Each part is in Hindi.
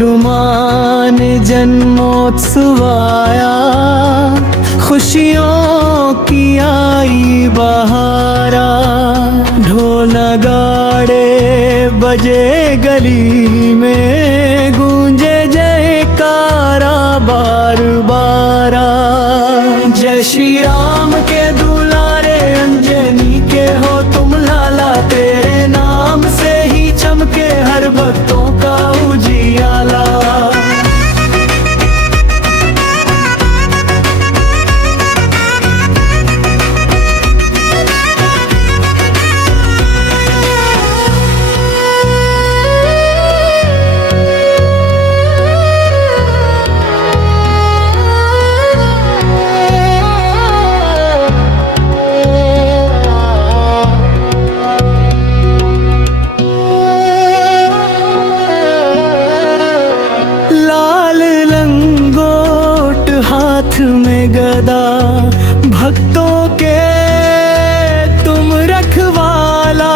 हनुमान जन्मोत्सव आया, खुशियों की आई बहारा। ढोल नगाड़े बजे गली में, गूंजे जयकारा बार बारा। जय श्री राम के दुलारे अंजनी के हो तुम लाला, तेरे नाम से ही चमके हर भक्तों का उजियाला। हाथ में गदा भक्तों के तुम रखवाला,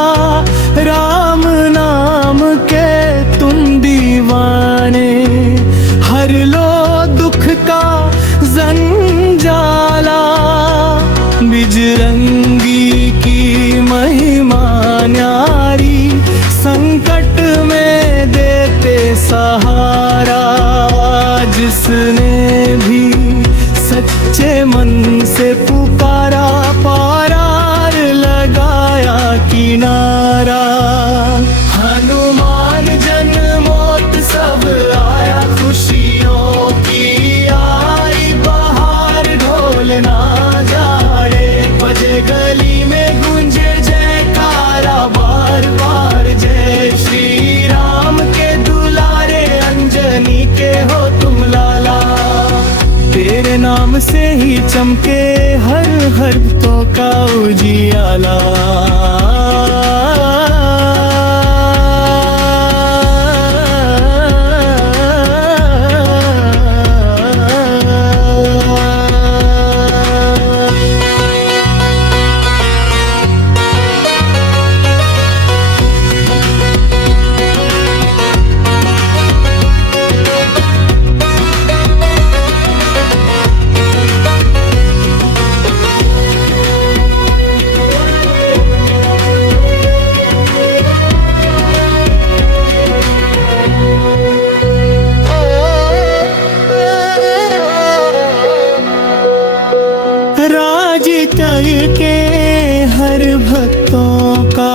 राम नाम के तुम दीवाने। हर लो दुख का जंजाला, बिजरंगी की महिमा न्यारी, संकट में देते सहारा। जिसने भी सच्चे मन से पुकारा, पारार लगाया किनारा। हनुमान जन्मोत्सव आया, खुशियों की आई बहार। ढोल नगाड़े बजे गली में, गूंजे जयकारा बार बार। जय श्री राम के दुलारे अंजनी के हो तुम लाला, तेरे नाम से ही चमके हर हर तो का उजियाला। राज करके हर भक्तों का